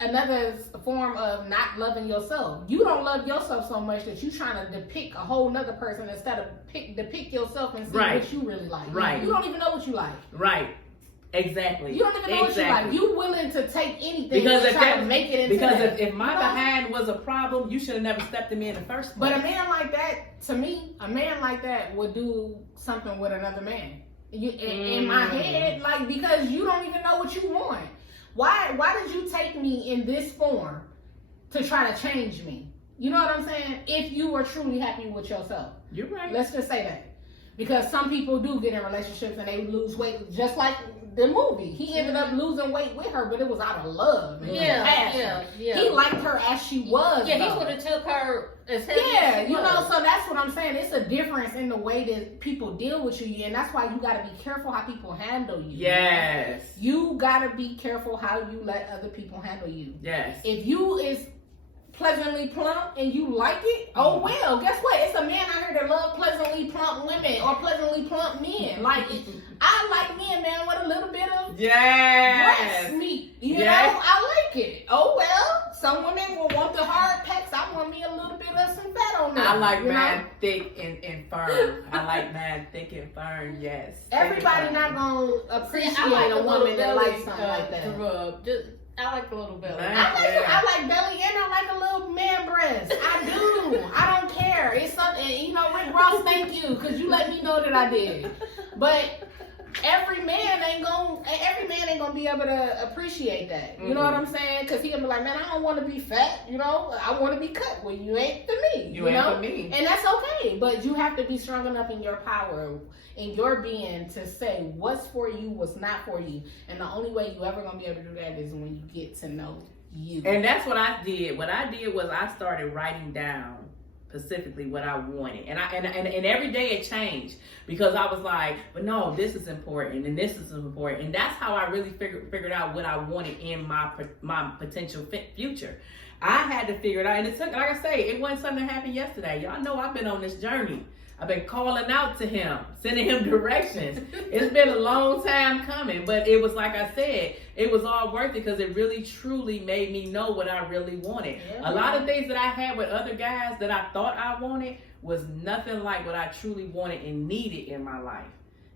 Another form of not loving yourself. You don't love yourself so much that you're trying to depict a whole nother person instead of depict yourself and see what you really like. Right. You don't even know what you like. Right. Exactly. You don't even know what you like. You willing to take anything because to try to make it into that. If my behind was a problem, you should have never stepped in me in the first place. But a man like that, to me, a man like that would do something with another man. In my head, like, because you don't even know what you want. Why did you take me in this form to try to change me? You know what I'm saying? If you were truly happy with yourself. You're right. Let's just say that. Because some people do get in relationships and they lose weight, just like the movie. He ended up losing weight with her, but it was out of love. And passion. He liked her as she was. Yeah, he would have took her as heavy as she was. know, so that's what I'm saying. It's a difference in the way that people deal with you, and that's why you got to be careful how people handle you. Yes. You got to be careful how you let other people handle you. Yes. If you is pleasantly plump and you like it, oh well, guess what? It's a man out here that love pleasantly plump women or pleasantly plump men. Like, I like men, man, with a little bit of breast meat. You know, I like it. Oh well, some women will want the hard pecs. I want me a little bit of some fat on there. I like man thick and firm. I like man thick and firm. Yes. Everybody not gonna appreciate a woman that likes something like that. I like a little belly. I like belly and I like a little man breast. I do. I don't care. It's something, you know, Rick Ross, thank you, because you let me know that I did. But every man ain't gonna be able to appreciate that. You know what I'm saying? Because he'll be like, man, I don't want to be fat. You know, I want to be cut. Well, you ain't for me. You ain't for me. And that's okay. But you have to be strong enough in your power, in your being, to say what's for you, what's not for you. And the only way you ever gonna be able to do that is when you get to know you. And that's what I did. What I did was I started writing down specifically what I wanted, and every day it changed, because I was like, but no, this is important and this is important, and that's how I really figured out what I wanted in my potential future. I had to figure it out, and it took, like I say, it wasn't something that happened yesterday. Y'all know I've been on this journey. I've been calling out to him, sending him directions. It's been a long time coming, but it was, like I said, it was all worth it, because it really truly made me know what I really wanted. A lot of things that I had with other guys that I thought I wanted was nothing like what I truly wanted and needed in my life.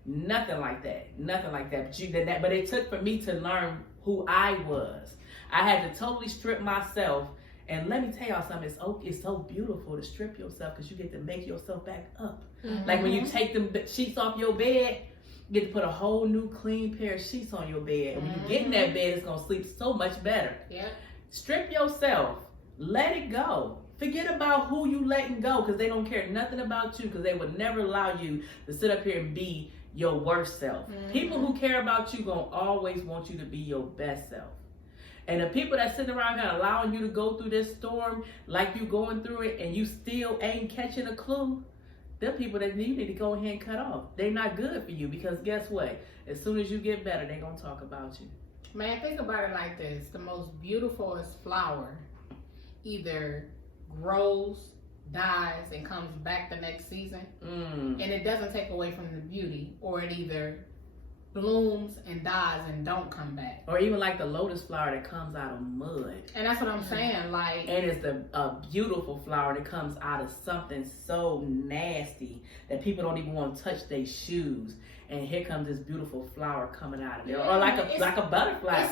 Nothing like that. Nothing like that. But it took for me to learn who I was. I had to totally strip myself. And let me tell y'all something, it's so beautiful to strip yourself, because you get to make yourself back up. Like when you take them sheets off your bed, you get to put a whole new clean pair of sheets on your bed. And when you get in that bed, it's going to sleep so much better. Yeah. Strip yourself. let it go. Forget about who you letting go, because they don't care nothing about you, because they would never allow you to sit up here and be your worst self. People who care about you gonna always want you to be your best self. And the people that sitting around here allowing you to go through this storm like you going through it and you still ain't catching a clue, they're people that you need to go ahead and cut off. They're not good for you, because guess what? As soon as you get better, they're gonna talk about you. Man, think about it like this. The most beautifulest flower either grows, dies, and comes back the next season. And it doesn't take away from the beauty, or it either blooms and dies and don't come back. Or even like the lotus flower that comes out of mud. And that's what I'm saying. Like, and it's a beautiful flower that comes out of something so nasty that people don't even want to touch their shoes. And here comes this beautiful flower coming out of it. Or like a butterfly.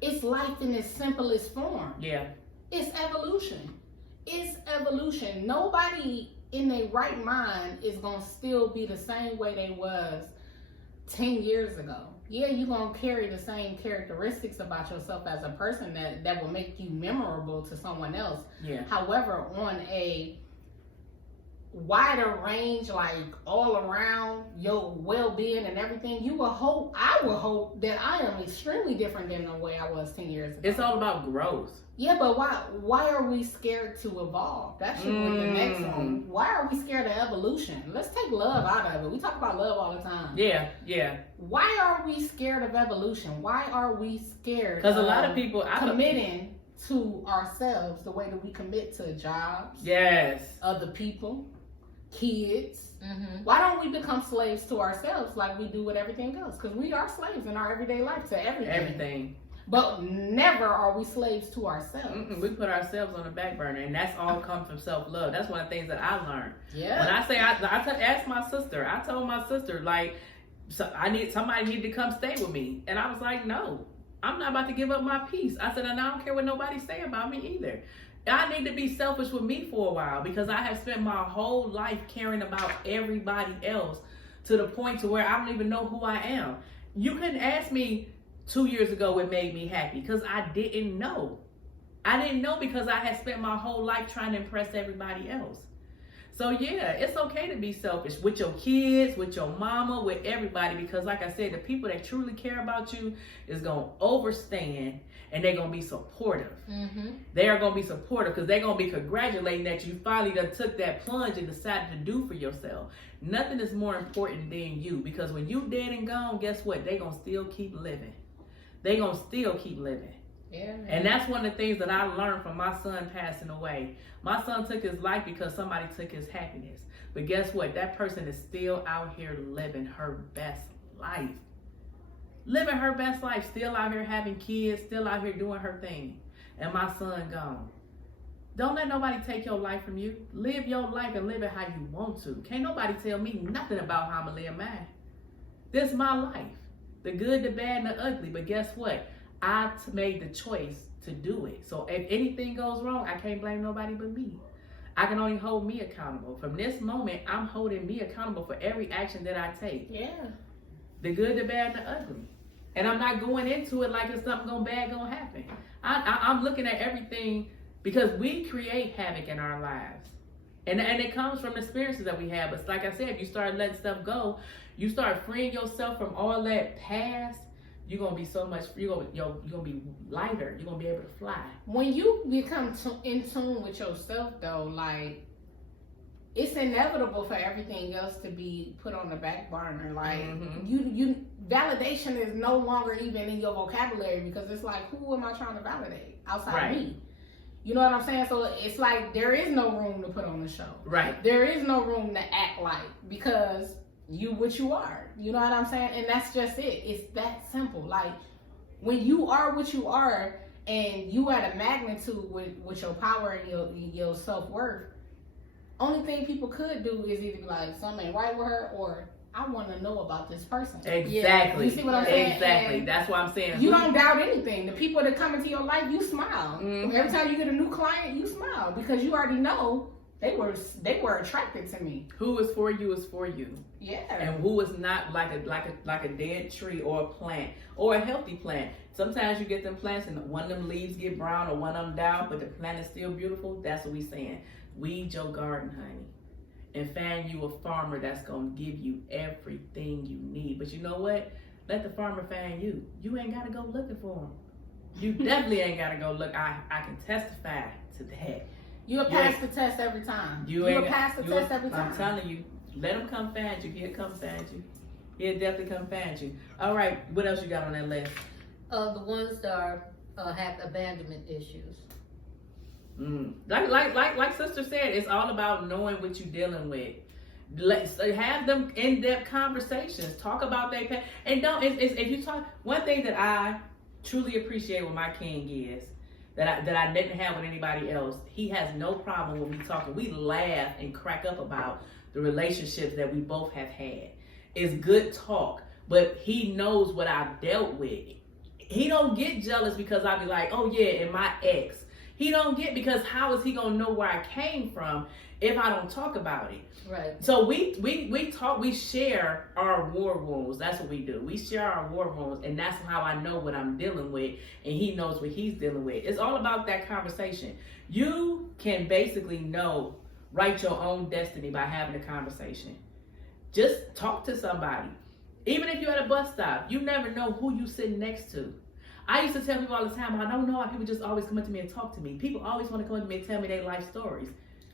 It's life in its simplest form. Yeah. It's evolution. It's evolution. Nobody in their right mind is going to still be the same way they was 10 years ago. Yeah, you're going to carry the same characteristics about yourself as a person that will make you memorable to someone else. Yeah. However, on a wider range, like all around your well-being and everything, I will hope that I am extremely different than the way I was 10 years ago. It's all about growth. Yeah, but why are we scared to evolve? That should be the next one. Why are we scared of evolution? Let's take love out of it. We talk about love all the time. Yeah. Why are we scared of evolution? Why are we scared? Because a lot of people committing to ourselves the way that we commit to jobs. Yes. Other people, kids. Why don't we become slaves to ourselves like we do with everything else? Because we are slaves in our everyday life to everything. But never are we slaves to ourselves. We put ourselves on the back burner, and that's all comes from self-love. That's one of the things that I learned. Yeah. When I say, asked my sister, I told my sister, like, somebody need to come stay with me. And I was like, no, I'm not about to give up my peace. I said, and I don't care what nobody say about me either. I need to be selfish with me for a while, because I have spent my whole life caring about everybody else to the point to where I don't even know who I am. You couldn't ask me 2 years ago what made me happy, because I didn't know. I didn't know, because I had spent my whole life trying to impress everybody else. So yeah, it's okay to be selfish with your kids, with your mama, with everybody, because like I said, the people that truly care about you is going to overstand, and they're going to be supportive. They are going to be supportive, because they're going to be congratulating that you finally done took that plunge and decided to do for yourself. Nothing is more important than you, because when you dead and gone, guess what? They're going to still keep living. They're going to still keep living. Yeah, man. And that's one of the things that I learned from my son passing away. My son took his life because somebody took his happiness. But guess what? That person is still out here living her best life. Living her best life. Still out here having kids. Still out here doing her thing. And my son gone. Don't let nobody take your life from you. Live your life and live it how you want to. Can't nobody tell me nothing about how I'm going to live mine. This is my life. The good, the bad, and the ugly. But guess what? I made the choice to do it. So if anything goes wrong, I can't blame nobody but me. I can only hold me accountable. From this moment, I'm holding me accountable for every action that I take. Yeah. The good, the bad, and the ugly. And I'm not going into it like it's something bad gonna happen. I'm looking at everything, because we create havoc in our lives. And it comes from the experiences that we have. But like I said, if you start letting stuff go, you start freeing yourself from all that past, you're gonna be so much. You're gonna be lighter. You're gonna be able to fly. When you become in tune with yourself, though, like, it's inevitable for everything else to be put on the back burner. Like, you validation is no longer even in your vocabulary, because it's like, who am I trying to validate outside of me? You know what I'm saying? So it's like there is no room to put on the show. Right. There is no room to act like, because you what you are. You know what I'm saying? And that's just it. It's that simple. Like, when you are what you are, and you at a magnitude with your power and your self-worth, only thing people could do is either be like, something ain't right with her, or I want to know about this person. Exactly. You see what I'm saying? Exactly. And that's what I'm saying. You don't doubt anything. The people that come into your life, you smile. Every time you get a new client, you smile, because you already know they were attracted to me. Who is for you is for you. Yeah. And who is not like a dead tree or a plant or a healthy plant. Sometimes you get them plants and one of them leaves get brown or one of them down, but the plant is still beautiful. That's what we saying. Weed your garden, honey, and find you a farmer that's gonna give you everything you need. But you know what? Let the farmer find you. You ain't gotta go looking for him. You definitely ain't gotta go look. I can testify to that. You'll pass the test every time. You'll pass the test every time. I'm telling you, let him come find you. He'll come find you. He'll definitely come find you. All right, what else you got on that list? The ones that have abandonment issues. Like sister said, it's all about knowing what you're dealing with. Have them in-depth conversations. Talk about their pain. And don't. If you talk, one thing that I truly appreciate with my king is that I didn't have with anybody else. He has no problem when we talking. We laugh and crack up about the relationships that we both have had. It's good talk, but he knows what I've dealt with. He don't get jealous because I be like, oh yeah, and my ex. He don't get, because how is he gonna know where I came from if I don't talk about it? Right. So we talk, we share our war wounds. That's what we do. We share our war wounds, and that's how I know what I'm dealing with, and he knows what he's dealing with. It's all about that conversation. You can basically write your own destiny by having a conversation. Just talk to somebody. Even if you're at a bus stop, you never know who you sitting next to. I used to tell people all the time, I don't know why people just always come up to me and talk to me. People always want to come up to me and tell me their life stories.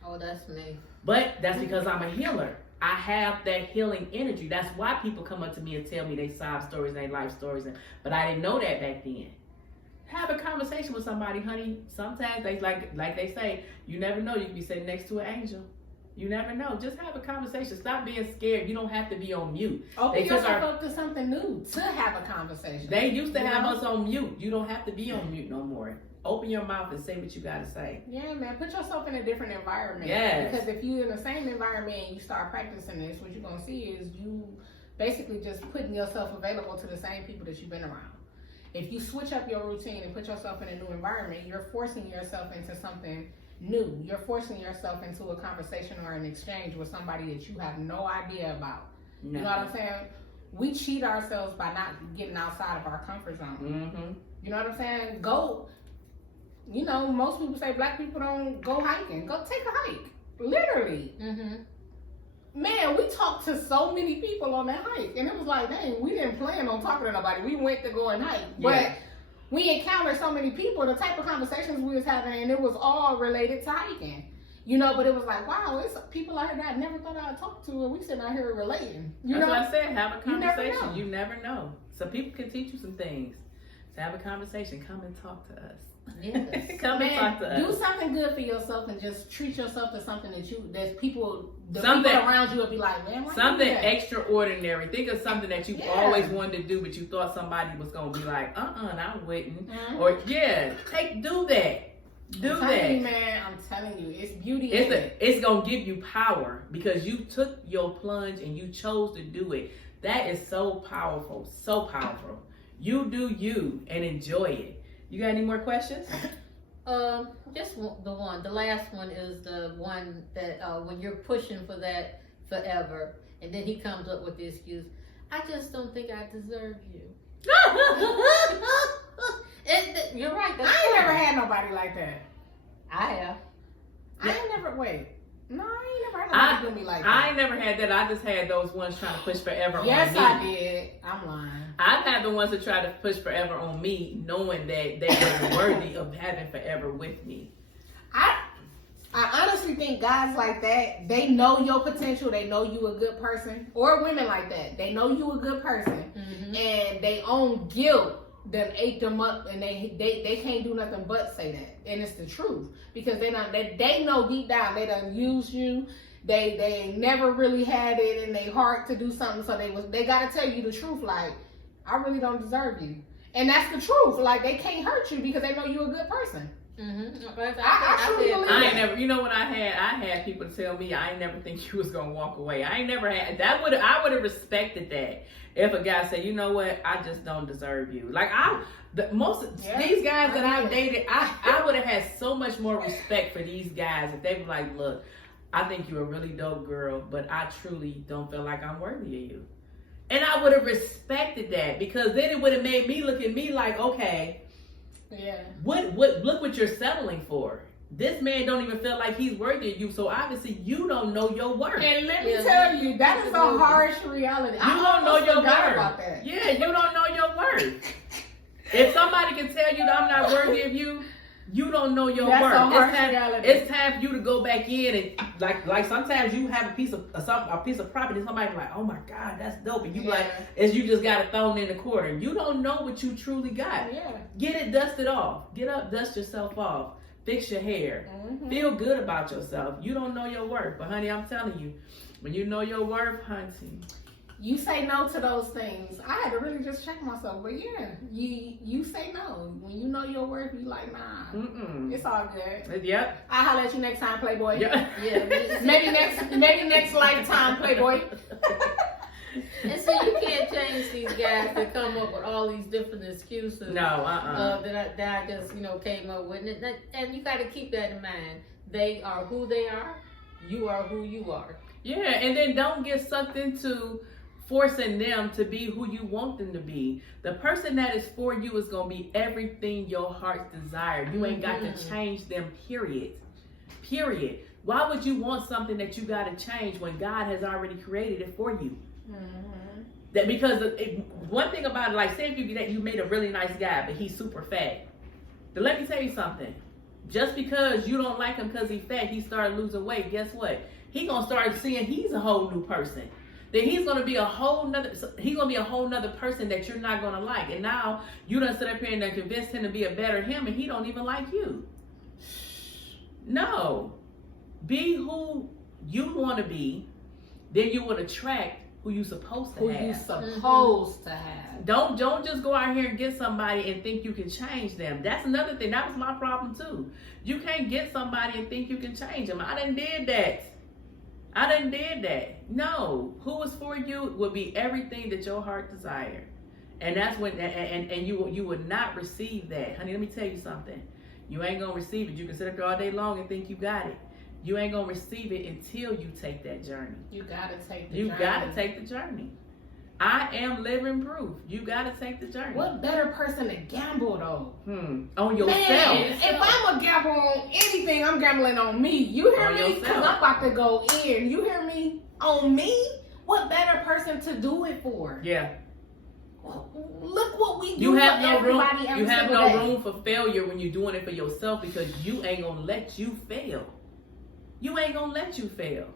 Oh, that's me. But that's because I'm a healer. I have that healing energy. That's why people come up to me and tell me their sob stories, their life stories. But I didn't know that back then. Have a conversation with somebody, honey. Sometimes they like they say, you never know. You can be sitting next to an angel. You never know. Just have a conversation. Stop being scared. You don't have to be on mute. Open yourself up to something new to have a conversation. They used to have us on mute. You don't have to be on mute no more. Open your mouth and say what you got to say. Yeah, man. Put yourself in a different environment. Yes. Because if you're in the same environment and you start practicing this, what you're going to see is you basically just putting yourself available to the same people that you've been around. If you switch up your routine and put yourself in a new environment, you're forcing yourself into something new. You're forcing yourself into a conversation or an exchange with somebody that you have no idea about. You know what I'm saying? We cheat ourselves by not getting outside of our comfort zone. Mm-hmm. You know what I'm saying? Go. You know, most people say black people don't go hiking. Go take a hike. Literally. Mm-hmm. Man, we talked to so many people on that hike. And it was like, dang, we didn't plan on talking to nobody. We went to go and hike. Yeah. But we encountered so many people, the type of conversations we was having, and it was all related to hiking. You know, but it was like, wow, it's people out here that I never thought I'd talk to, and we sitting out here relating. That's what I said. Have a conversation. You never know. So people can teach you some things. So have a conversation. Come and talk to us. Yes. Come and talk to us. Do something good for yourself and just treat yourself to something that people around you will be like, man, why something you do that? extraordinary. Think of something that you've always wanted to do, but you thought somebody was gonna be like, I wouldn't. Mm-hmm. Or do that. Do that. You, man, I'm telling you, it's beauty. It's gonna give you power because you took your plunge and you chose to do it. That is so powerful, so powerful. You do you and enjoy it. You got any more questions? Just the one. The last one is the one that when you're pushing for that forever, and then he comes up with the excuse, I just don't think I deserve you. You're right. I ain't never had nobody like that. I have. I ain't never, wait. No, I ain't never had nobody do me like that. I ain't never had that. I just had those ones trying to push forever on me. Yes, I did. I'm lying. I've had the ones that try to push forever on me, knowing that they were worthy of having forever with me. I honestly think guys like that, they know your potential. They know you a good person. Or women like that. They know you a good person. Mm-hmm. And they own guilt that ate them up, and they can't do nothing but say that. And it's the truth. Because they know deep down they done used you. They never really had it in their heart to do something, so they gotta tell you the truth, like, I really don't deserve you. And that's the truth. Like, they can't hurt you because they know you're a good person. Mm-hmm. I truly believe I that. ain't never, you know what I had people tell me I ain't never think you was gonna walk away. I ain't never had that. I would have respected that if a guy said, you know what, I just don't deserve you. Like these guys that I've dated, I would have had so much more respect for these guys if they were like, look, I think you're a really dope girl, but I truly don't feel like I'm worthy of you. And I would have respected that, because then it would have made me look at me like, okay, Yeah. look what you're settling for. This man don't even feel like he's worthy of you, so obviously you don't know your worth. And let me tell you, that is a harsh reality. You don't know your worth. About that. Yeah, you don't know your worth. If somebody can tell you that I'm not worthy of you, you don't know your That's worth. a harsh reality. It's time for you to go back in and like sometimes you have a piece of property, and somebody's like, oh my God, that's dope, and you like, as you just got it thrown in the corner. You don't know what you truly got. Yeah. Get it dusted off. Get up, dust yourself off. Fix your hair. Feel good about yourself. You don't know your worth, but honey, I'm telling you, when you know your worth, honey. You say no to those things. I had to really just check myself, but yeah, you say no when you know your worth. You like, nah, it's all good. Yep. I'll holler at you next time, Playboy. Yep. Yeah. maybe next lifetime, Playboy. And so you can't change these guys that come up with all these different excuses. No, that I just came up with, and you got to keep that in mind. They are who they are. You are who you are. Yeah, and then don't get sucked into forcing them to be who you want them to be. The person that is for you is going to be everything your heart's desire. You ain't got to change them, period. Period. Why would you want something that you got to change when God has already created it for you? That because one thing about it, like say if you made a really nice guy, but he's super fat. Then let me tell you something. Just because you don't like him because he's fat, he started losing weight. Guess what? He's gonna start seeing he's a whole new person. Then he's gonna be a whole nother person that you're not gonna like. And now you done sit up here and done convinced him to be a better him, and he don't even like you. No, be who you want to be. Then you would attract who you supposed to have. Who you supposed to have. Don't just go out here and get somebody and think you can change them. That's another thing. That was my problem too. You can't get somebody and think you can change them. I done did that. No, who is for you will be everything that your heart desired, and that's when and you would not receive that, honey. Let me tell you something. You ain't gonna receive it. You can sit up there all day long and think you got it. You ain't gonna receive it until you take that journey. You gotta take the journey. You gotta take the journey. I am living proof. You gotta take the journey. What better person to gamble though? On yourself. Man, if I'm a gamble on anything, I'm gambling on me. You hear me? Because I'm about to go in. You hear me? On me? What better person to do it for? Yeah. Look what we do. You have for no room. everybody You have no day. room for failure when you're doing it for yourself, because you ain't gonna let you fail. You ain't gonna let you fail.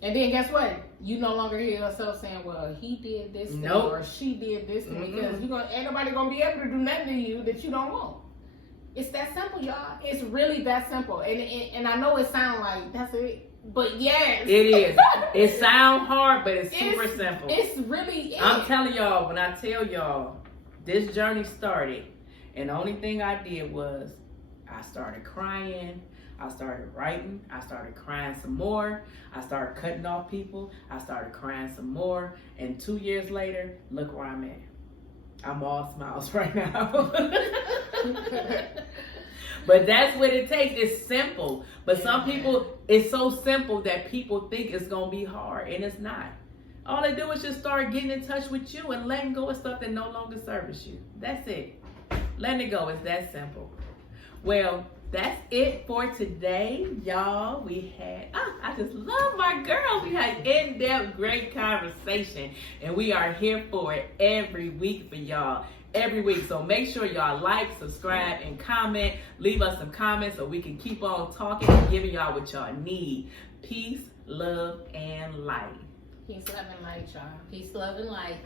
And then guess what? You no longer hear yourself saying, well, he did this thing or she did this thing, because ain't nobody gonna be able to do nothing to you that you don't want. It's that simple, y'all. It's really that simple. And I know it sounds like that's it, but yes. It is. It sounds hard, but it's super simple. It's really it. I'm telling y'all, when I tell y'all this journey started, and the only thing I did was I started crying. I started writing. I started crying some more. I started cutting off people. I started crying some more. And 2 years later, look where I'm at. I'm all smiles right now. But that's what it takes. It's simple. But some people, it's so simple that people think it's going to be hard. And it's not. All they do is just start getting in touch with you and letting go of stuff that no longer serves you. That's it. Letting it go is that simple. Well, that's it for today, y'all. We had, I just love my girls. We had in-depth, great conversation, and we are here for it every week for y'all. Every week. So make sure y'all like, subscribe, and comment. Leave us some comments so we can keep on talking and giving y'all what y'all need. Peace, love, and light. Peace, love, and light, y'all. Peace, love, and light.